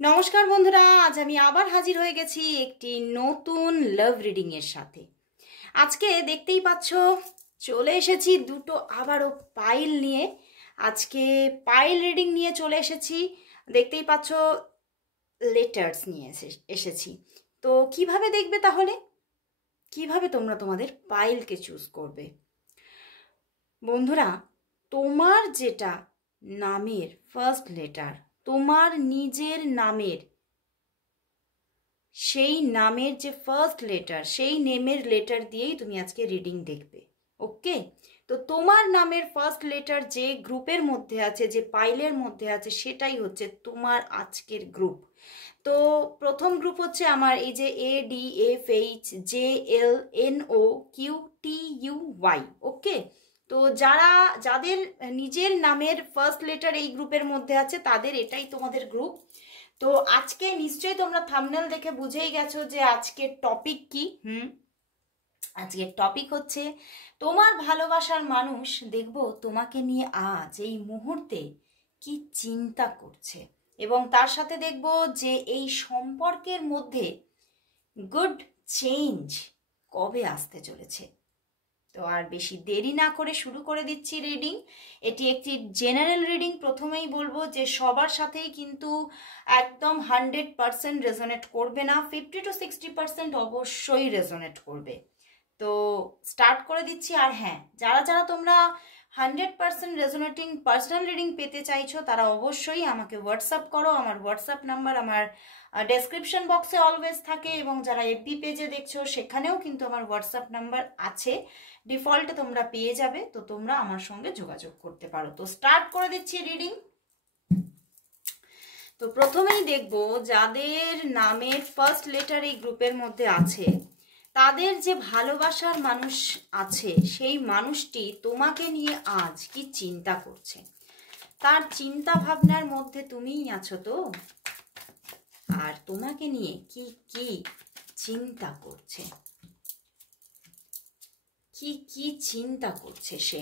নমস্কার বন্ধুরা, আজ আমি আবার হাজির হয়ে গেছি একটি নতুন লাভ রিডিং এর সাথে। আজকে দেখতেই পাচ্ছ চলে এসেছি দুটো আবারও পাইল নিয়ে। আজকে পাইল রিডিং নিয়ে চলে এসেছি। দেখতেই পাচ্ছ লেটার্স নিয়ে এসেছি। তো কিভাবে দেখবে তাহলে, কিভাবে তোমরা তোমাদের পাইলকে চুজ করবে? বন্ধুরা, তোমার যেটা নামের ফার্স্ট লেটার, তোমার নিজের নামের সেই নামের যে ফার্স্ট লেটার, সেই নেমের লেটার দিয়েই তুমি আজকে রিডিং দেখবে। ওকে, তো তোমার নামের ফার্স্ট লেটার যে গ্রুপের মধ্যে আছে, যে পাইলের মধ্যে আছে, সেটাই হচ্ছে তোমার আজকের গ্রুপ। তো প্রথম গ্রুপ হচ্ছে আমার এই যে ADFHJLNOQTUY। ওকে, তো যাদের নিজের নামের ফার্স্ট লেটার এই গ্রুপের মধ্যে আছে তাদের এটাই তোমাদের গ্রুপ। তো আজকে নিশ্চয়ই তোমরা থাম্বনেল দেখে বুঝেই গেছো যে আজকের টপিক কি। আজকের টপিক হচ্ছে তোমার ভালোবাসার মানুষ দেখবো তোমাকে নিয়ে আজ এই মুহূর্তে কি চিন্তা করছে, এবং তার সাথে দেখবো যে এই সম্পর্কের মধ্যে গুড চেঞ্জ কবে আসতে চলেছে। তো আর বেশি দেরি না করে শুরু করে দিচ্ছি রিডিং। এটি একটি জেনারেল রিডিং। প্রথমেই বলবো যে সবার সাথেই কিন্তু একদম 100% রেজোনেট করবে না, 50 to 60% অবশ্যই রেজোনেট করবে। তো স্টার্ট করে দিচ্ছি। আর হ্যাঁ, যারা যারা তোমরা 100% রেজোনেটিং পার্সোনাল রিডিং পেতে চাইছো তারা অবশ্যই আমাকে হোয়াটসঅ্যাপ করো। আমার হোয়াটসঅ্যাপ নাম্বার আমার ডেসক্রিপশন বক্সে অলওয়েজ থাকে, এবং যারা এফবি পেজে দেখছো সেখানেও কিন্তু আমার হোয়াটসঅ্যাপ নাম্বার আছে, ডিফল্টে তোমরা পেয়ে যাবে। তো তোমরা আমার সঙ্গে যোগাযোগ করতে পারো। তো স্টার্ট করে দিচ্ছি রিডিং। তো প্রথমেই দেখবো যাদের নামের ফার্স্ট লেটার এই গ্রুপের মধ্যে আছে তাদের যে ভালোবাসার মানুষ আছে সেই মানুষটি তোমাকে নিয়ে আজ কি চিন্তা করছে, তার চিন্তা ভাবনার মধ্যে তুমিই আছো তো, আর তোমাকে নিয়ে কি কি চিন্তা করছে, কি কি চিন্তা করছে সে।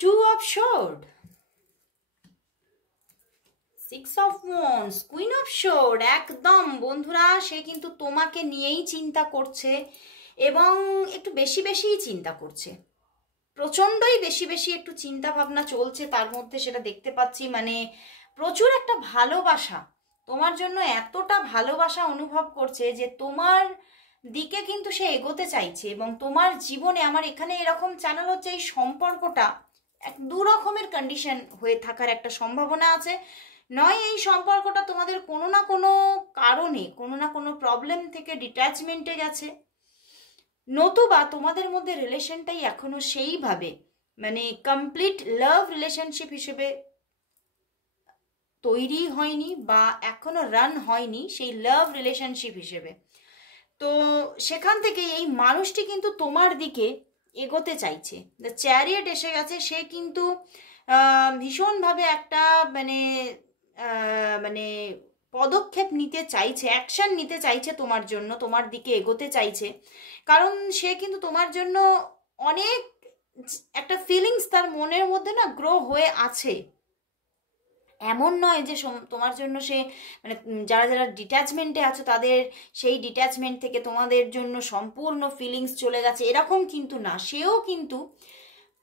Two of sword, six of wands, queen of sword. একদম বন্ধুরা, সে কিন্তু তোমাকে নিয়েই চিন্তা করছে, এবং একটু বেশি বেশিই চিন্তা করছে, প্রচণ্ডই বেশি বেশি একটু চিন্তা ভাবনা চলছে তার মধ্যে, সেটা দেখতে পাচ্ছি। মানে প্রচুর একটা ভালোবাসা তোমার জন্য, এতটা ভালোবাসা অনুভব করছে যে তোমার দিকে কিন্তু সে এগোতে চাইছে, এবং তোমার জীবনে আমার এখানে এরকম চ্যানেল হচ্ছে এই সম্পর্কটা এক দু রকমের কন্ডিশন হয়ে থাকার একটা সম্ভাবনা আছে। নয় এই সম্পর্কটা তোমাদের কোনো না কোনো কারণে, কোনো না কোনো প্রবলেম থেকে ডিট্যাচমেন্টে গেছে, নতুবা তোমাদের মধ্যে রিলেশনটাই এখনো সেইভাবে মানে কমপ্লিট লাভ রিলেশনশিপ হিসেবে তৈরি হয়নি, বা এখনো রান হয়নি সেই লাভ রিলেশনশিপ হিসেবে। তো সেখান থেকে এই মানুষটি কিন্তু তোমার দিকে এগোতে চাইছে। দ্য চ্যারিয়েট এসে গেছে, সে কিন্তু ভীষণভাবে একটা মানে মানে পদক্ষেপ নিতে চাইছে, অ্যাকশন নিতে চাইছে তোমার জন্য, তোমার দিকে এগোতে চাইছে, কারণ সে কিন্তু তোমার জন্য অনেক একটা ফিলিংস তার মনের মধ্যে না গ্রো হয়ে আছে। এমন নয় যে তোমার জন্য সে মানে যারা যারা ডিট্যাচমেন্টে আছো তাদের সেই ডিট্যাচমেন্ট থেকে তোমাদের জন্য সম্পূর্ণ ফিলিংস চলে গেছে, এরকম কিন্তু না। সেও কিন্তু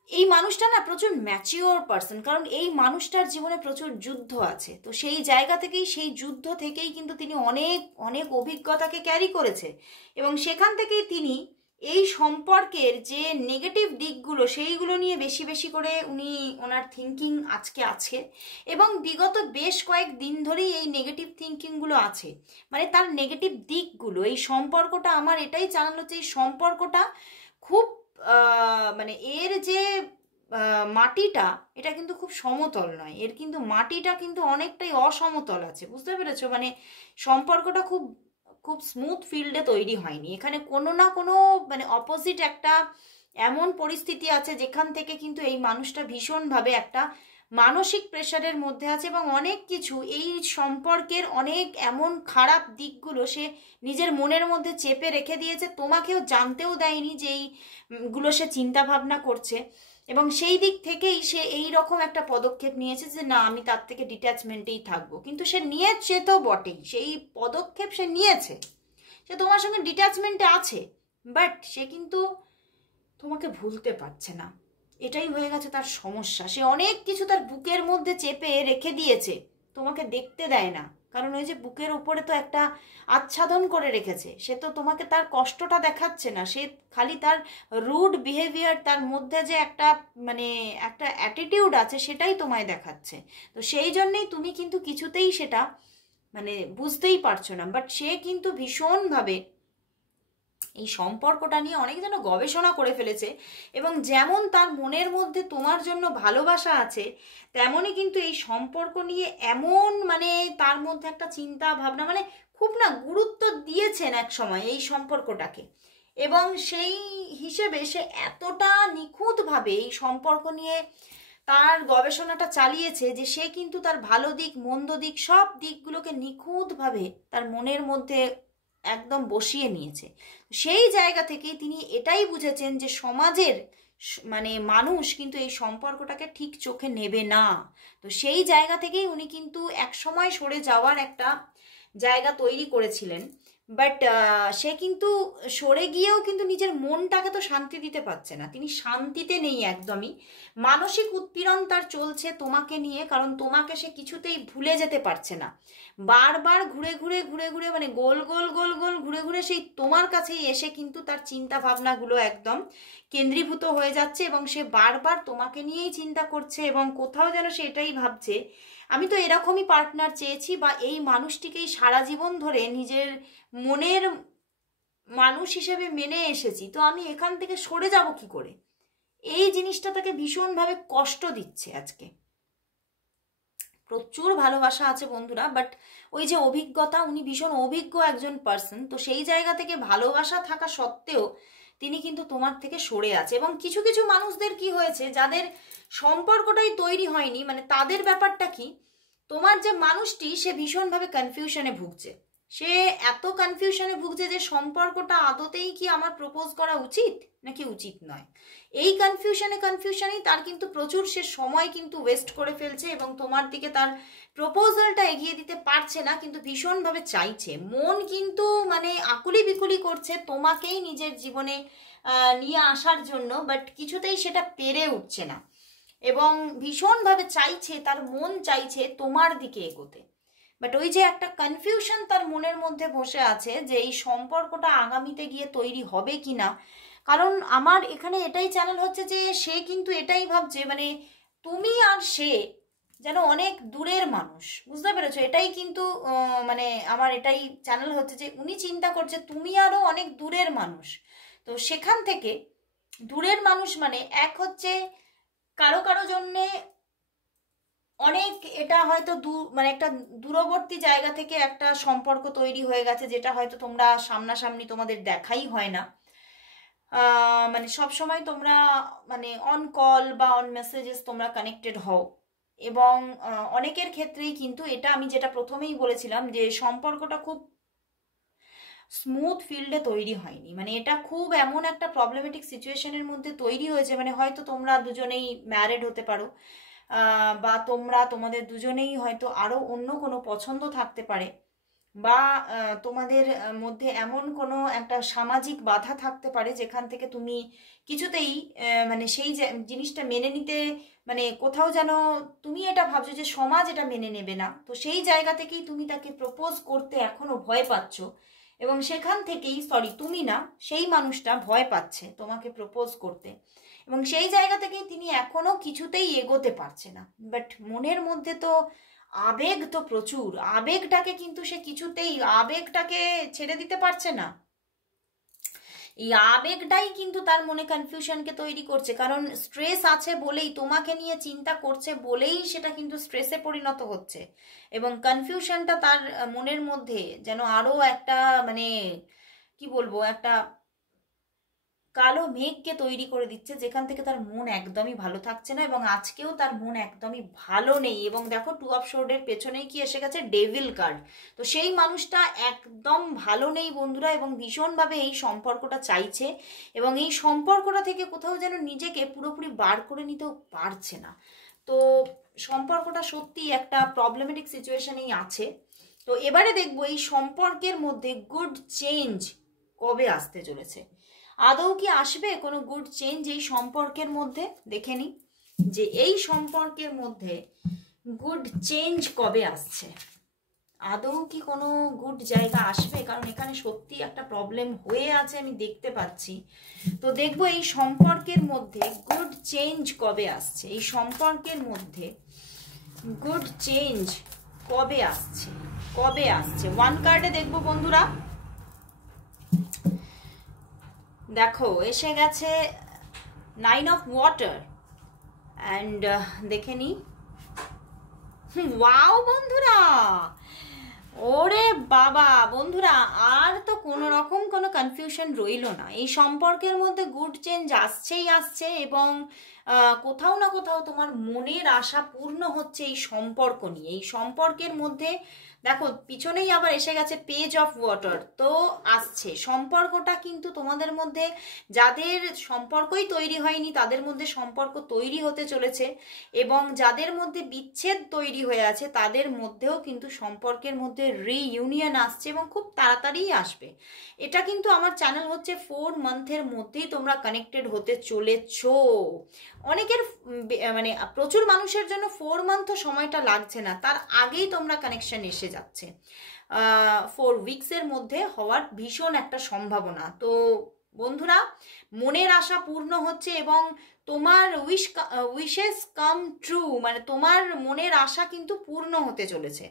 এই মানুষটা না প্রচুর ম্যাচিওর পার্সন, কারণ এই মানুষটার জীবনে প্রচুর যুদ্ধ আছে। তো সেই জায়গা থেকেই, সেই যুদ্ধ থেকেই কিন্তু তিনি অনেক অনেক অভিজ্ঞতাকে ক্যারি করেছে, এবং সেখান থেকেই তিনি এই সম্পর্কের যে নেগেটিভ দিকগুলো সেইগুলো নিয়ে বেশি বেশি করে ওনার থিঙ্কিং আজকে আছে, এবং বিগত বেশ কয়েক দিন ধরেই এই নেগেটিভ থিঙ্কিংগুলো আছে। মানে তার নেগেটিভ দিকগুলো, এই সম্পর্কটা আমার এটাই জানালো যে এই সম্পর্কটা খুব মানে এর যে মাটিটা এটা কিন্তু খুব সমতল নয়, এর কিন্তু মাটিটা কিন্তু অনেকটাই অসমতল আছে, বুঝতে পেরেছো? মানে সম্পর্কটা খুব খুব স্মুথ ফিল্ডে তৈরি হয়নি, এখানে কোনো না কোনো মানে অপোজিট একটা এমন পরিস্থিতি আছে যেখান থেকে কিন্তু এই মানুষটা ভীষণভাবে একটা মানসিক প্রেশারের মধ্যে আছে, এবং অনেক কিছু এই সম্পর্কের অনেক এমন খারাপ দিকগুলো সে নিজের মনের মধ্যে চেপে রেখে দিয়েছে, তোমাকেও জানতেও দেয়নি যে এইগুলো সে চিন্তা ভাবনা করছে। এবং সেই দিক থেকেই সে এই রকম একটা পদক্ষেপ নিয়েছে যে না আমি তার থেকে ডিট্যাচমেন্টেই থাকবো। কিন্তু সে নিয়েছে তো বটেই, সেই পদক্ষেপ সে নিয়েছে, সে তোমার সঙ্গে ডিট্যাচমেন্টে আছে, বাট সে কিন্তু তোমাকে ভুলতে পারছে না। এটাই হয়ে গেছে তার সমস্যা। সে অনেক কিছু তার বুকের মধ্যে চেপে রেখে দিয়েছে, তোমাকে দেখতে দেয় না। কারণ ওই যে বুকের ওপরে তো একটা আচ্ছাদন করে রেখেছে, সে তো তোমাকে তার কষ্টটা দেখাচ্ছে না, সে খালি তার রুড বিহেভিয়ার, তার মধ্যে যে একটা মানে একটা অ্যাটিটিউড আছে সেটাই তোমায় দেখাচ্ছে। তো সেই জন্যেই তুমি কিন্তু কিছুতেই সেটা মানে বুঝতেই পারছো না। বাট সে কিন্তু ভীষণভাবে এই সম্পর্কটা নিয়ে অনেক যেন গবেষণা করে ফেলেছে, এবং যেমন তার মনের মধ্যে তোমার জন্য ভালোবাসা আছে, তেমনই কিন্তু এই সম্পর্ক নিয়ে এমন মানে তার মধ্যে একটা চিন্তা ভাবনা, মানে খুব না গুরুত্ব দিয়েছেন এক সময় এই সম্পর্কটাকে। এবং সেই হিসেবে সে এতটা নিখুঁতভাবে এই সম্পর্ক নিয়ে তার গবেষণাটা চালিয়েছে যে সে কিন্তু তার ভালো দিক মন্দ দিক সব দিকগুলোকে নিখুঁতভাবে তার মনের মধ্যে একদম বসিয়ে নিয়েছে। সেই জায়গা থেকেই তিনি এটাই বুঝেছেন যে সমাজের মানে মানুষ কিন্তু এই সম্পর্কটাকে ঠিক চোখে নেবে না। তো সেই জায়গা থেকেই উনি কিন্তু এক সময় সরে যাওয়ার একটা জায়গা তৈরি করেছিলেন। বাট সে কিন্তু সরে গিয়েও কিন্তু নিজের মনটাকে তো শান্তি দিতে পারছে না, তিনি শান্তিতে নেই একদমই। মানসিক উৎপীড়ন তার চলছে তোমাকে নিয়ে, কারণ তোমাকে সে কিছুতেই ভুলে যেতে পারছে না। বারবার ঘুরে ঘুরে ঘুরে ঘুরে মানে গোল গোল গোল গোল ঘুরে ঘুরে সেই তোমার কাছেই এসে কিন্তু তার চিন্তা ভাবনাগুলো একদম কেন্দ্রীভূত হয়ে যাচ্ছে, এবং সে বারবার তোমাকে নিয়েই চিন্তা করছে, এবং কোথাও যেন সে এটাই ভাবছে আমি তো এরকমই পার্টনার চেয়েছি, বা এই মানুষটিকেই সারা জীবন ধরে নিজের মনের মানুষ হিসেবে মেনে এসেছি, তো আমি এখান থেকে সরে যাব কি করে। এই জিনিসটা তাকে ভীষণভাবে কষ্ট দিচ্ছে আজকে। প্রচুর ভালোবাসা আছে বন্ধুরা, বাট ওই যে অভিজ্ঞতা, উনি ভীষণ অভিজ্ঞ একজন পার্সন, তো সেই জায়গা থেকে ভালোবাসা থাকা সত্ত্বেও তিনি কিন্তু তোমার থেকে সরে আছে। এবং কিছু কিছু মানুষদের কি হয়েছে, যাদের সম্পর্কটাই তৈরি হয়নি, মানে তাদের ব্যাপারটা কি, তোমার যে মানুষটি সে ভীষণভাবে কনফিউশনে ভুগছে। সে এত কনফিউশনে ভুগছে যে সম্পর্কটা আদতেই কি আমার প্রপোজ করা উচিত নাকি উচিত নয়। এই কনফিউশনেই তার কিন্তু প্রচুর সে সময় কিন্তু ওয়েস্ট করে ফেলছে, এবং তোমার দিকে তার প্রপোজালটা এগিয়ে দিতে পারছে না, কিন্তু ভীষণভাবে চাইছে। মন কিন্তু মানে আকুলি বিকুলি করছে তোমাকেই নিজের জীবনে নিয়ে আসার জন্য, বাট কিছুতেই সেটা পেরে উঠছে না, এবং ভীষণভাবে চাইছে, তার মন চাইছে তোমার দিকে এগোতে। বাট ওই যে একটা কনফিউশন তার মনের মধ্যে বসে আছে যে এই সম্পর্কটা আগামীতে গিয়ে তৈরি হবে কি না। কারণ আমার এখানে এটাই চ্যানেল হচ্ছে যে সে কিন্তু এটাই ভাবছে মানে তুমি আর সে যেন অনেক দূরের মানুষ, বুঝতে পেরেছো? এটাই কিন্তু মানে আমার এটাই চ্যানেল হচ্ছে যে উনি চিন্তা করছে তুমি আরো অনেক দূরের মানুষ। তো সেখান থেকে দূরের মানুষ মানে এক হচ্ছে কারো কারো জন্যে অনেক, এটা হয়তো মানে একটা দূরবর্তী জায়গা থেকে একটা সম্পর্ক তৈরি হয়ে গেছে, যেটা হয়তো তোমরা সামনাসামনি তোমাদের দেখাই হয় না, মানে সব সময় তোমরা মানে অন কল বা অন মেসেজেস তোমরা কানেক্টেড হও। এবং অনেকের ক্ষেত্রেই কিন্তু এটা আমি যেটা প্রথমেই বলেছিলাম যে সম্পর্কটা খুব স্মুথ ফিল্ডে তৈরি হয়নি, মানে এটা খুব এমন একটা প্রবলেমেটিক সিচুয়েশনের মধ্যে তৈরি হয়েছে। মানে হয়তো তোমরা দুজনেই ম্যারিড হতে পারো, বা তোমরা তোমাদের দুজনেই হয়তো আরো অন্য কোনো পছন্দ থাকতে পারে, বা তোমাদের মধ্যে এমন কোনো একটা সামাজিক বাধা থাকতে পারে যেখান থেকে তুমি কিছুতেই মানে সেই জিনিসটা মেনে নিতে মানে কোথাও যেন তুমি এটা ভাবছো যে সমাজ এটা মেনে নেবে না, তো সেই জায়গা থেকেই তুমি তাকে প্রপোজ করতে এখনো ভয় পাচ্ছ। এবং সেখান থেকেই তুমি না, সেই মানুষটা ভয় পাচ্ছে তোমাকে প্রপোজ করতে, এবং সেই জায়গা থেকেই তিনি এখনো কিছুতেই এগোতে পারছে না। বাট মনের মধ্যে তো আবেগ তো প্রচুর, আবেগটাকে কিন্তু সে কিছুতেই আবেগটাকে ছেড়ে দিতে পারছে না। এই আবেগটাই কিন্তু তার মনে কনফিউশনকে তৈরি করছে, কারণ স্ট্রেস আছে বলেই, তোমাকে নিয়ে চিন্তা করছে বলেই সেটা কিন্তু স্ট্রেসে পরিণত হচ্ছে, এবং কনফিউশনটা তার মনের মধ্যে যেন আরো একটা মানে কি বলবো একটা কালো মেঘকে তৈরি করে দিচ্ছে, যেখান থেকে তার মন একদমই ভালো থাকছে না, এবং আজকেও তার মন একদমই ভালো নেই। এবং দেখো 2 অফ সোর্ডের পেছনেই কি এসে গেছে, ডেভিল কার্ড। তো সেই মানুষটা একদম ভালো নেই বন্ধুরা, এবং ভীষণভাবে এই সম্পর্কটা চাইছে, এবং এই সম্পর্কটা থেকে কোথাও যেন নিজেকে পুরোপুরি বার করে নিতেও পারছে না। তো সম্পর্কটা সত্যি একটা প্রবলেমেটিক সিচুয়েশনেই আছে। তো এবারে দেখবো এই সম্পর্কের মধ্যে গুড চেঞ্জ কবে আসতে চলেছে। আদৌ কি আসবে কোনো গুড চেঞ্জ এই সম্পর্কের মধ্যে? দেখে নি যে এই সম্পর্কের মধ্যে গুড চেঞ্জ কবে আসছে। আদৌ কি কোনো গুড জায়গা আসবে? কারণ এখানে সত্যি একটা প্রবলেম হয়ে আছে, আমি দেখতে পাচ্ছি। তো দেখবো এই সম্পর্কের মধ্যে গুড চেঞ্জ কবে আসছে, এই সম্পর্কের মধ্যে গুড চেঞ্জ কবে আসছে, কবে আসছে। 1 কার্ডে দেখবো বন্ধুরা, দেখো এসে গেছে 9 অফ ওয়াটার অ্যান্ড দেখে নি, ওয়াও বন্ধুরা, ওরে বাবা বন্ধুরা, আর তো কোনো রকম কোনো কনফিউশন রইল না। এই সম্পর্কের মধ্যে গুড চেঞ্জ আসছেই আসছে, এবং কোথাও না কোথাও তোমার মনের আশা পূর্ণ হচ্ছে এই সম্পর্ক নিয়ে। এই সম্পর্কের মধ্যে দেখো পিছনেই আবার এসে গেছে পেজ অফ ওয়াটার। তো আসছে সম্পর্কটা, কিন্তু তোমাদের মধ্যে যাদের সম্পর্কই তৈরি হয়নি তাদের মধ্যে সম্পর্ক তৈরি হতে চলেছে, এবং যাদের মধ্যে বিচ্ছেদ তৈরি হয়ে আছে তাদের মধ্যেও কিন্তু সম্পর্কের মধ্যে রিইউনিয়ন আসছে, এবং খুব তাড়াতাড়িই আসবে। এটা কিন্তু আমার চ্যানেল হচ্ছে 4 মান্থের মধ্যেই তোমরা কানেক্টেড হতে চলেছো। অনেকের মানে প্রচুর মানুষের জন্য 4 মান্থও সময়টা লাগছে না, তার আগেই তোমরা কানেকশন এসে যাচ্ছে। 4 উইকসের মধ্যে হওয়ার ভীষণ একটা সম্ভাবনা। তো বন্ধুরা, মনের আশা পূর্ণ হচ্ছে, এবং তোমার উইশেস কাম ট্রু, মানে তোমার মনের আশা কিন্তু পূর্ণ হতে চলেছে,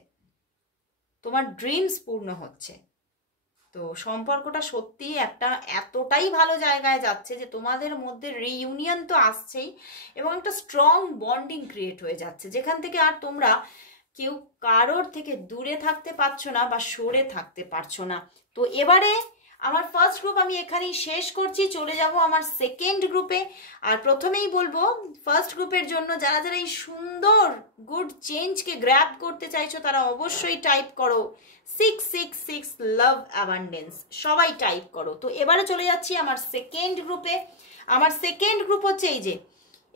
তোমার ড্রিমস পূর্ণ হচ্ছে। তো সম্পর্কটা সত্যি একটা এতটাই ভালো জায়গায় যাচ্ছে যে তোমাদের মধ্যে রিইউনিয়ন তো আসছেই, এবং একটা স্ট্রং বন্ডিং ক্রিয়েট হয়ে যাচ্ছে, যেখান থেকে আর তোমরা কেউ কারোর থেকে দূরে থাকতে পারছো না বা সরে থাকতে পারছো না। তো এবারে আমার ফার্স্ট গ্রুপ আমি এখানেই শেষ করছি, চলে যাব আমার সেকেন্ড গ্রুপে। আর প্রথমেই বলবো ফার্স্ট গ্রুপের জন্য যারা যারা এই সুন্দর গুড চেঞ্জকে গ্র্যাব করতে চাইছো তারা অবশ্যই টাইপ করো 666 লাভ অ্যাবান্ডেন্স, সবাই টাইপ করো। তো এবারে চলে যাচ্ছি আমার সেকেন্ড গ্রুপে। আমার সেকেন্ড গ্রুপ হচ্ছে এই যে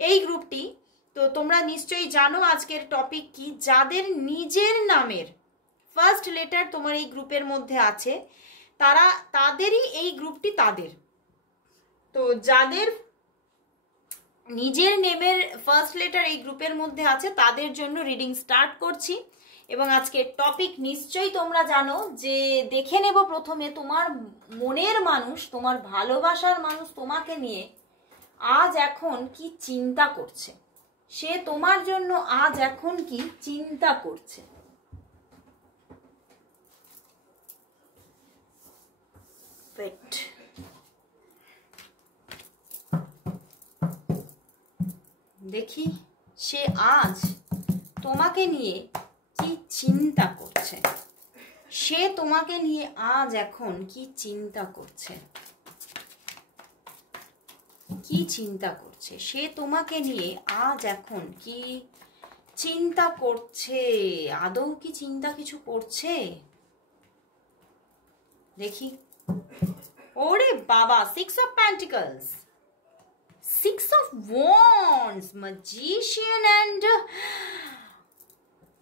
এই গ্রুপটি। তো তোমরা নিশ্চয়ই জানো আজকের টপিক কি। যাদের নিজের নামের ফার্স্ট লেটার তোমার এই গ্রুপের মধ্যে আছে তাদেরই এই গ্রুপটি তাদের। তো যাদের নিজের নেমের ফার্স্ট লেটার এই গ্রুপের মধ্যে আছে তাদের জন্য রিডিং স্টার্ট করছি। এবং আজকের টপিক নিশ্চয়ই তোমরা জানো, যে দেখে নেব প্রথমে তোমার মনের মানুষ, তোমার ভালোবাসার মানুষ তোমাকে নিয়ে আজ এখন কি চিন্তা করছে, সে তোমার জন্য আজ এখন কি চিন্তা করছে। দেখি সে আজ তোমাকে নিয়ে কি চিন্তা করছে, সে তোমাকে নিয়ে আজ এখন কি চিন্তা করছে, কি চিন্তা করছে সে তোমাকে নিয়ে আজ এখন কি চিন্তা করছে। আদৌ কি চিন্তা কিছু করছে দেখি। ওরে বাবা, 6 of pentacles, 6 of wands, magician and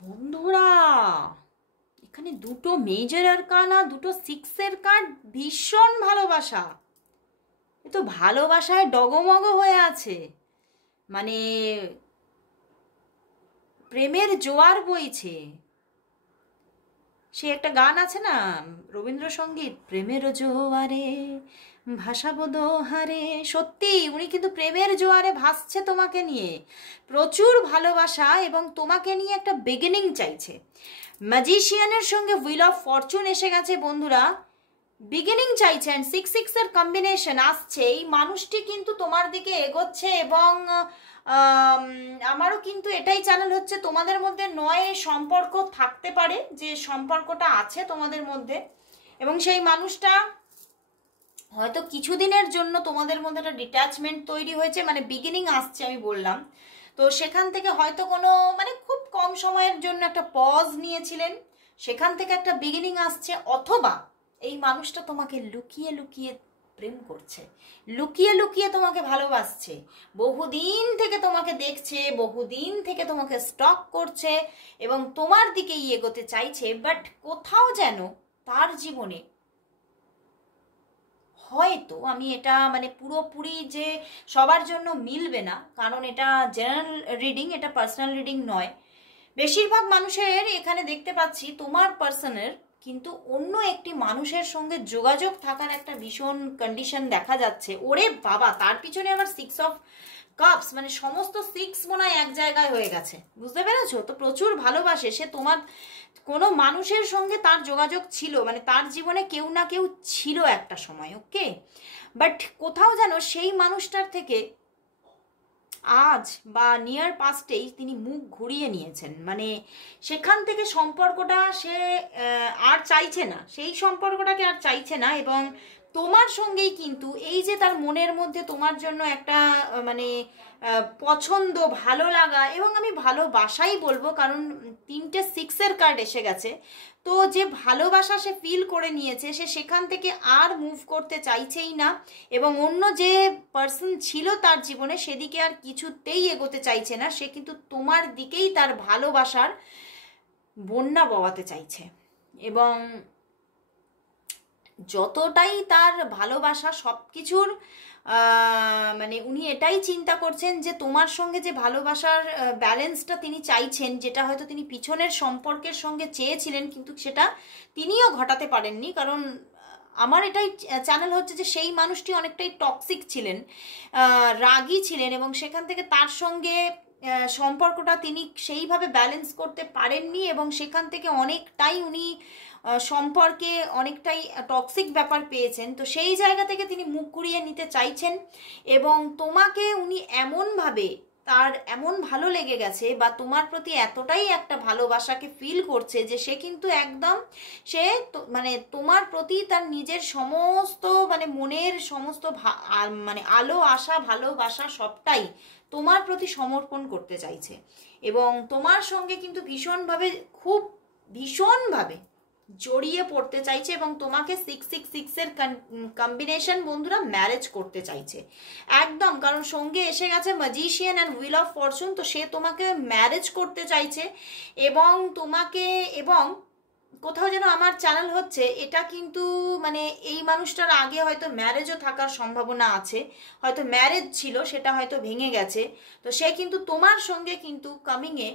বন্ধুরা এখানে দুটো মেজর আরকানা, দুটো 6 এর কার্ড। ভীষণ ভালোবাসা, এ তো ভালোবাসায় ডগমগ হয়ে আছে, মানে প্রেমের জোয়ার বইছে। সে একটা গান আছে না রবীন্দ্রসঙ্গীত, প্রেমের জোয়ারে ভাসাবো দোহারে। সত্যি উনি কিন্তু প্রেমের জোয়ারে ভাসছে তোমাকে নিয়ে, প্রচুর ভালোবাসা, এবং তোমাকে নিয়ে একটা বিগিনিং চাইছে। ম্যাজিশিয়ানের সঙ্গে হুইল অফ ফরচুন এসে গেছে বন্ধুরা, বিগিনিং চাইছেন। 6-6 এর কম্বিনেশন আসছে, এই মানুষটি কিন্তু তোমার দিকে এগোচ্ছে। এবং আমারও কিন্তু এটাই চ্যানেল হচ্ছে তোমাদের মধ্যে নয় সম্পর্ক থাকতে পারে, যে সম্পর্কটা আছে তোমাদের মধ্যে, এবং সেই মানুষটা হয়তো কিছুদিনের জন্য তোমাদের মধ্যে একটা ডিট্যাচমেন্ট তৈরি হয়েছে, মানে বিগিনিং আসছে আমি বললাম, তো সেখান থেকে হয়তো কোনো মানে খুব কম সময়ের জন্য একটা পজ নিয়েছিলেন, সেখান থেকে একটা বিগিনিং আসছে, অথবা এই মানুষটা তোমাকে লুকিয়ে লুকিয়ে প্রেম করছে, লুকিয়ে লুকিয়ে তোমাকে ভালোবাসছে, বহুদিন থেকে তোমাকে দেখছে, বহুদিন থেকে তোমাকে স্টক করছে এবং তোমার দিকেই এগোতে চাইছে, বাট কোথাও যেন তার জীবনে হয়তো, আমি এটা মানে পুরোপুরি যে সবার জন্য মিলবে না, কারণ এটা জেনারেল রিডিং, এটা পার্সোনাল রিডিং নয়, বেশিরভাগ মানুষের এখানে দেখতে পাচ্ছি তোমার পার্সনের কিন্তু অন্য একটি মানুষের সঙ্গে যোগাযোগ থাকার একটা ভীষণ কন্ডিশন দেখা যাচ্ছে। ওরে বাবা, তার পিছনে আবার 6 of Cups, মানে সমস্ত 6 মনে হয় এক জায়গায় হয়ে গেছে, বুঝতে পেরেছো? তো প্রচুর ভালোবাসে সে, তোমার কোনো মানুষের সঙ্গে তার যোগাযোগ ছিল, মানে তার জীবনে কেউ না কেউ ছিল একটা সময়, ওকে, বাট কোথাও যেন সেই মানুষটার থেকে আজ বা নিয়ার পাস্টেই তিনি মুখ ঘুরিয়ে নিয়েছেন, মানে সেখান থেকে সম্পর্কটা সে আর চাইছে না, সেই সম্পর্কটাকে আর চাইছে না, এবং তোমার সঙ্গেই কিন্তু এই যে তার মনের মধ্যে তোমার জন্য একটা মানে পছন্দ, ভালো লাগা, এবং আমি ভালোবাসাই বলবো, কারণ 3টে 6-এর কার্ড এসে গেছে, তো যে ভালোবাসা সে ফিল করে নিয়েছে, সে সেখান থেকে আর মুভ করতে চাইছেই না, এবং অন্য যে পার্সন ছিল তার জীবনে সেদিকে আর কিছুতেই এগোতে চাইছে না, সে কিন্তু তোমার দিকেই তার ভালোবাসার বন্যা বওয়াতে চাইছে, এবং যতটাই তার ভালোবাসা সব কিছুর মানে উনি এটাই চিন্তা করছেন যে তোমার সঙ্গে যে ভালোবাসার ব্যালেন্সটা তিনি চাইছেন, যেটা হয়তো তিনি পিছনের সম্পর্কের সঙ্গে চেয়েছিলেন কিন্তু সেটা তিনিও ঘটাতে পারেননি, কারণ আমার এটাই চ্যানেল হচ্ছে যে সেই মানুষটি অনেকটাই টক্সিক ছিলেন, রাগী ছিলেন, এবং সেখান থেকে তার সঙ্গে সম্পর্কটা তিনি সেইভাবে ব্যালেন্স করতে পারেননি, এবং সেখান থেকে অনেকটাই উনি সম্পর্কে অনেকটাই টক্সিক ব্যাপার পেয়েছেন, তো সেই জায়গা থেকে তিনি মুখ ঘুরিয়ে নিতে চাইছেন, এবং তোমাকে উনি এমনভাবে, তার এমন ভালো লেগে গেছে বা তোমার প্রতি এতটাই একটা ভালোবাসাকে ফিল করছে যে সে কিন্তু একদম সে মানে তোমার প্রতি তার নিজের সমস্ত মানে মনের সমস্ত মানে আলো আশা ভালোবাসা সবটাই তোমার প্রতি সমর্পণ করতে চাইছে, এবং তোমার সঙ্গে কিন্তু ভীষণভাবে, খুব ভীষণভাবে জড়িয়ে পড়তে চাইছে, এবং তোমাকে 666-এর কম্বিনেশন বন্ধুরা ম্যারেজ করতে চাইছে একদম, কারণ সঙ্গে এসে গেছে magician and wheel of Fortune, তো সে তোমাকে ম্যারেজ করতে চাইছে, এবং তোমাকে, এবং কোথাও যেন আমার চ্যানেল হচ্ছে এটা কিন্তু মানে এই মানুষটার আগে হয়তো ম্যারেজও থাকার সম্ভাবনা আছে, হয়তো ম্যারেজ ছিল সেটা হয়তো ভেঙে গেছে, তো সে কিন্তু তোমার সঙ্গে কিন্তু কামিংয়ে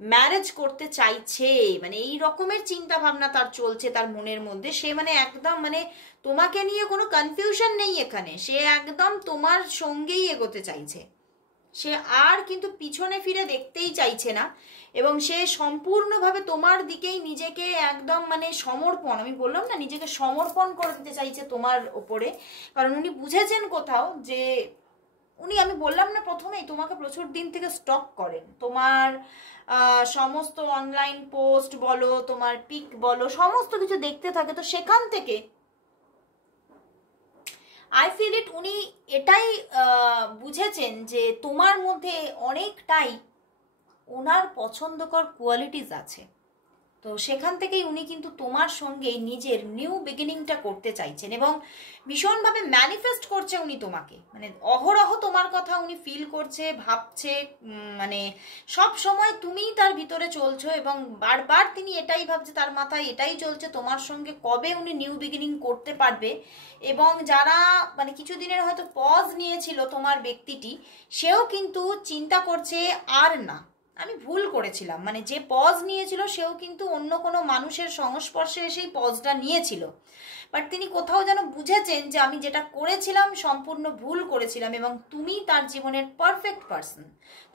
ম্যারেজ করতে চাইছে, মানে এই রকমের চিন্তা ভাবনা তার চলছে তার মনের মধ্যে, সে মানে একদম মানে তোমাকে নিয়ে কোনো কনফিউশন নেই এখানে, সে একদম তোমার সঙ্গেই এগোতে চাইছে, সে আর কিন্তু পিছনে ফিরে দেখতেই চাইছে না, এবং সে সম্পূর্ণভাবে তোমার দিকেই নিজেকে একদম মানে সমর্পণ, আমি বললাম না, নিজেকে সমর্পণ করে দিতে চাইছে তোমার ওপরে, কারণ উনি বুঝেছেন কোথাও যে উনি, আমি বললাম না প্রথমেই, তোমাকে প্রচুর দিন থেকে স্টক করেন, তোমার সমস্ত অনলাইন পোস্ট বলো, তোমার পিক বলো, সমস্ত কিছু দেখতে থাকে, তো সেখান থেকে আই ফিল ইট উনি এটাই বুঝেছেন যে তোমার মধ্যে অনেকটাই ওনার পছন্দকর কোয়ালিটিস আছে, তো সেখান থেকেই উনি কিন্তু তোমার সঙ্গে নিজের নিউ বিগিনিংটা করতে চাইছেন, এবং ভীষণভাবে ম্যানিফেস্ট করছে উনি তোমাকে, মানে অহরহ তোমার কথা উনি ফিল করছে, ভাবছে, মানে সব সময় তুমিই তার ভিতরে চলছো, এবং বারবার তিনি এটাই ভাবছে, তার মাথায় এটাই চলছে তোমার সঙ্গে কবে উনি নিউ বিগিনিং করতে পারবে, এবং যারা মানে কিছুদিনের হয়তো পজ নিয়েছিল তোমার ব্যক্তিটি, সেও কিন্তু চিন্তা করছে আর না, আমি ভুল করেছিলাম, মানে যে পজ নিয়েছিল সেও কিন্তু অন্য কোনো মানুষের সংস্পর্শে এসেই পজটা নিয়েছিল, বাট তিনি কোথাও যেন বুঝেছেন যে আমি যেটা করেছিলাম সম্পূর্ণ ভুল করেছিলাম, এবং তুমি তার জীবনের পারফেক্ট পার্সন,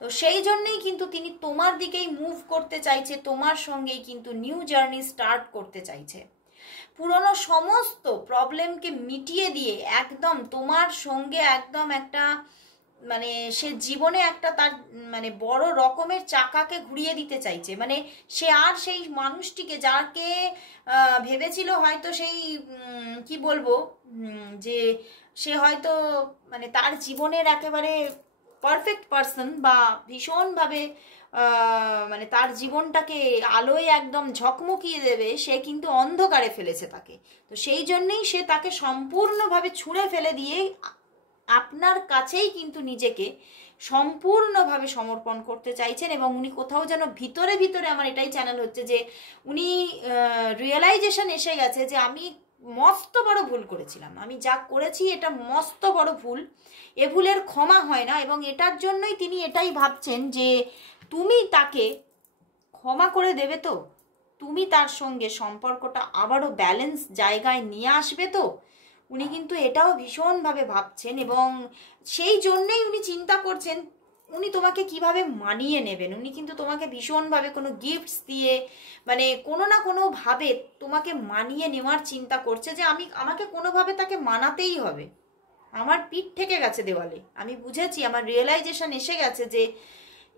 তো সেই জন্যই কিন্তু তিনি তোমার দিকেই মুভ করতে চাইছে, তোমার সঙ্গেই কিন্তু নিউ জার্নি স্টার্ট করতে চাইছে, পুরনো সমস্ত প্রবলেমকে মিটিয়ে দিয়ে একদম তোমার সঙ্গে একদম একটা মানে সে জীবনে একটা তার মানে বড় রকমের চাকাকে ঘুরিয়ে দিতে চাইছে। মানে সে আর সেই মানুষটিকে যাকে ভেবেছিল হয়তো সেই কি বলবো যে সে হয়তো মানে তার জীবনের একেবারে পারফেক্ট পারসন বা ভীষণভাবে মানে তার জীবনটাকে আলোয় একদম ঝকমকিয়ে দেবে, সে কিন্তু অন্ধকারে ফেলেছে তাকে। তো সেই জন্যেই সে তাকে সম্পূর্ণভাবে ছুঁড়ে ফেলে দিয়ে আপনার কাছেই কিন্তু নিজেকে সম্পূর্ণভাবে সমর্পণ করতে চাইছেন। এবং উনি কোথাও যেন ভিতরে ভিতরে, আমার এটাই চ্যানেল হচ্ছে যে উনি রিয়েলাইজেশন এসে গেছে যে আমি মস্ত বড় ভুল করেছিলাম, আমি যা করেছি এটা মস্ত বড় ভুল, এ ভুলের ক্ষমা হয় না। এবং এটার জন্যই তিনি এটাই ভাবছেন যে তুমি তাকে ক্ষমা করে দেবে তো, তুমি তার সঙ্গে সম্পর্কটা আবারও ব্যালেন্স জায়গায় নিয়ে আসবে তো। উনি কিন্তু এটাও ভীষণভাবে ভাবছেন এবং সেই জন্যেই উনি চিন্তা করছেন উনি তোমাকে কিভাবে মানিয়ে নেবেন। উনি কিন্তু তোমাকে ভীষণভাবে কোনো গিফটস দিয়ে মানে কোনো না কোনোভাবে তোমাকে মানিয়ে নেওয়ার চিন্তা করছে যে আমাকে কোনোভাবে তাকে মানাতেই হবে। আমার পিঠ থেকে গেছে দেওয়ালে, আমি বুঝেছি, আমার রিয়েলাইজেশন এসে গেছে যে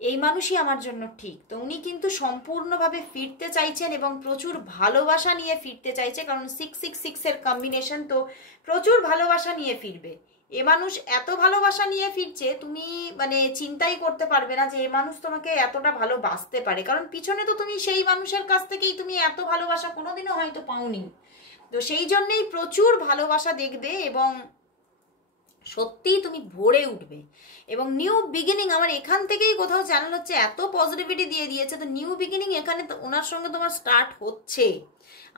এই মানুষই আমার জন্য ঠিক। তো উনি কিন্তু সম্পূর্ণভাবে ফিরতে চাইছেন এবং প্রচুর ভালোবাসা নিয়ে ফিরতে চাইছে, কারণ 666 এর কম্বিনেশন, তো প্রচুর ভালোবাসা নিয়ে ফিরবে। এ মানুষ এত ভালোবাসা নিয়ে ফিরছে তুমি মানে চিন্তাই করতে পারবে না যে এ মানুষ তোমাকে এতটা ভালোবাসতে পারে, কারণ পিছনে তো তুমি সেই মানুষের কাছ থেকেই তুমি এত ভালোবাসা কোনোদিনও হয়তো পাওনি। তো সেই জন্যেই প্রচুর ভালোবাসা দেখবে এবং সত্যিই তুমি ভরে উঠবে। এবং নিউ বিগিনিং, আমার এখান থেকেই কোথাও চ্যানেল হচ্ছে এত পজিটিভিটি দিয়ে দিয়েছে, তো নিউ বিগিনিং এখানে ওনার সঙ্গে তোমার স্টার্ট হচ্ছে।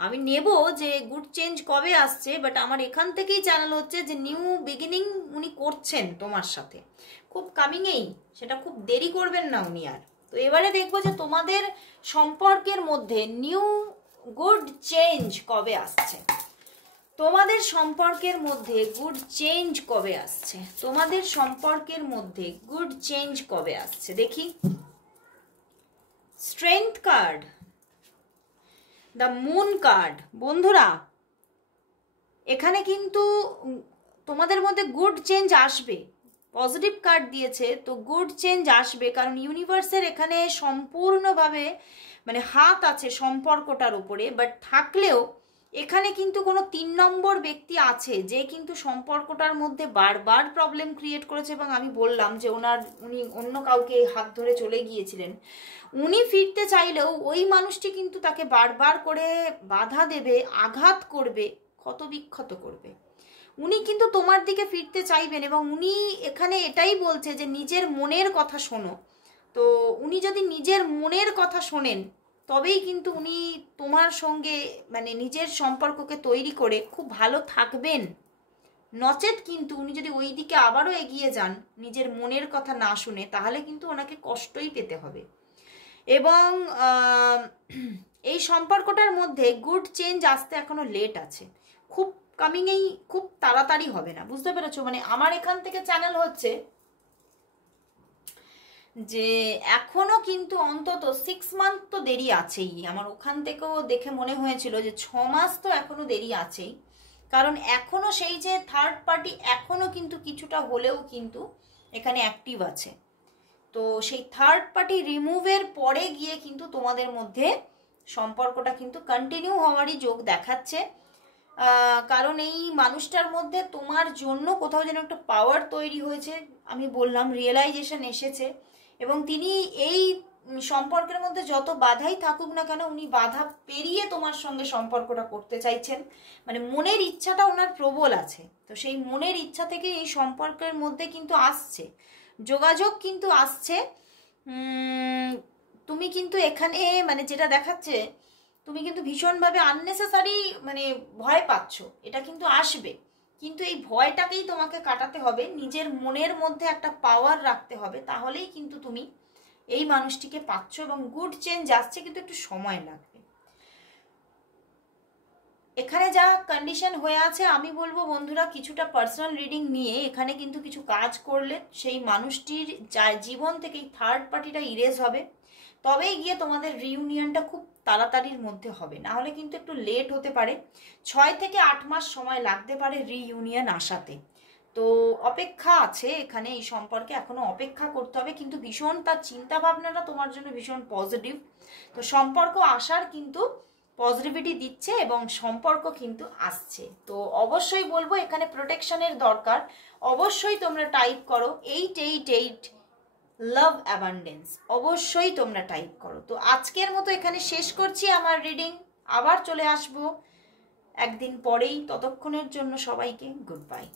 আমি নেব যে গুড চেঞ্জ কবে আসছে, বাট আমার এখান থেকেই চ্যানেল হচ্ছে যে নিউ বিগিনিং উনি করছেন তোমার সাথে, খুব কামিংয়েই, সেটা খুব দেরি করবেন না উনি আর। তো এবারে দেখবো যে তোমাদের সম্পর্কের মধ্যে নিউ গুড চেঞ্জ কবে আসছে, তোমাদের সম্পর্কের মধ্যে গুড চেঞ্জ কবে আসছে, তোমাদের সম্পর্কের মধ্যে গুড চেঞ্জ কবে আসছে দেখি। Strength card, the moon card. বন্ধুরা এখানে কিন্তু তোমাদের মধ্যে গুড চেঞ্জ আসবে, পজিটিভ কার্ড দিয়েছে তো গুড চেঞ্জ আসবে, কারণ ইউনিভার্সের এখানে সম্পূর্ণভাবে মানে হাত আছে সম্পর্কটার উপরে। বাট থাকলেও এখানে কিন্তু কোনো 3 নম্বর ব্যক্তি আছে যে কিন্তু সম্পর্কটার মধ্যে বারবার প্রবলেম ক্রিয়েট করেছে। এবং আমি বললাম যে উনি অন্য কাউকে হাত ধরে চলে গিয়েছিলেন, উনি ফিরতে চাইলেও ওই মানুষটি কিন্তু তাকে বারবার করে বাধা দেবে, আঘাত করবে, ক্ষতবিক্ষত করবে। উনি কিন্তু তোমার দিকে ফিরতে চাইবেন এবং উনি এখানে এটাই বলছে যে নিজের মনের কথা শোনো। তো উনি যদি নিজের মনের কথা শোনেন তবেই কিন্তু উনি তোমার সঙ্গে মানে নিজের সম্পর্ককে তৈরি করে খুব ভালো থাকবেন। নচেত কিন্তু উনি যদি ওই দিকে আবারও এগিয়ে যান নিজের মনের কথা না শুনে, তাহলে কিন্তু ওনাকে কষ্টই পেতে হবে। এবং এই সম্পর্কটার মধ্যে গুড চেঞ্জ আসতে এখনো লেট আছে, খুব কামিংয়েই, খুব তাড়াতাড়ি হবে না, বুঝতে পেরেছো? মানে আমার এখান থেকে চ্যানেল হচ্ছে যে এখনো কিন্তু অন্তত 6 মান্থ তো দেরি আছেই। আমার ওখান থেকেও দেখে মনে হয়েছিল যে 6 মাস তো এখনো দেরি আছেই, কারণ এখনো সেই যে থার্ড পার্টি এখনো কিন্তু কিছুটা হলেও কিন্তু এখানে অ্যাক্টিভ আছে। তো সেই থার্ড পার্টি রিমুভের পরে গিয়ে কিন্তু তোমাদের মধ্যে সম্পর্কটা কিন্তু কন্টিনিউ হওয়ারই যোগ দেখাচ্ছে। কারণ এই মানুষটার মধ্যে তোমার জন্য কোথাও যেন একটা পাওয়ার তৈরি হয়েছে, আমি বললাম রিয়েলাইজেশন এসেছে। এবং তিনি এই সম্পর্কের মধ্যে যত বাধাই থাকুক না কেন উনি বাধা পেরিয়ে তোমার সঙ্গে সম্পর্কটা করতে চাইছেন। মানে মনের ইচ্ছাটা ওনার প্রবল আছে, তো সেই মনের ইচ্ছা থেকে এই সম্পর্কের মধ্যে কিন্তু আসছে যোগাযোগ, কিন্তু আসছে। তুমি কিন্তু এখানে মানে যেটা দেখাচ্ছে তুমি কিন্তু ভীষণভাবে আননেসেসারি মানে ভয় পাচ্ছ, এটা কিন্তু আসবে, কিন্তু এই ভয়টাকেই তোমাকে কাটাতে হবে, নিজের মনের মধ্যে একটা পাওয়ার রাখতে হবে, তাহলেই কিন্তু তুমি এই মানুষটিকে পাচ্ছ। এবং গুড চেঞ্জ আসছে, কিন্তু একটু সময় লাগবে। এখানে যা কন্ডিশন হয়ে আছে আমি বলবো বন্ধুরা কিছুটা পার্সোনাল রিডিং নিয়ে এখানে কিন্তু কিছু কাজ করলে সেই মানুষটির জীবন থেকে এই থার্ড পার্টিটা ইরেজ হবে, তবেই গিয়ে তোমাদের রিউনিয়নটা খুব তাড়াতাড়ির মধ্যে হবে, না হলে কিন্তু একটু লেট হতে পারে। 6 থেকে 8 মাস সময় লাগতে পারে রিইউনিয়ন আসাতে। তো অপেক্ষা আছে এখানে, এই সম্পর্কে এখনো অপেক্ষা করতে হবে, কিন্তু ভীষণ তার চিন্তা ভাবনাটা তোমার জন্য ভীষণ পজিটিভ। তো সম্পর্ক আসার কিন্তু পজিটিভিটি দিচ্ছে এবং সম্পর্ক কিন্তু আসছে। তো অবশ্যই বলবো এখানে প্রোটেকশনের দরকার, অবশ্যই তোমরা টাইপ করো 888 লাভ অ্যাবান্ডেন্স, অবশ্যই তোমরা টাইপ করো। তো আজকের মতো এখানে শেষ করছি আমার রিডিং, আবার চলে আসবো একদিন পরেই। ততক্ষণের জন্য সবাইকে গুড বাই।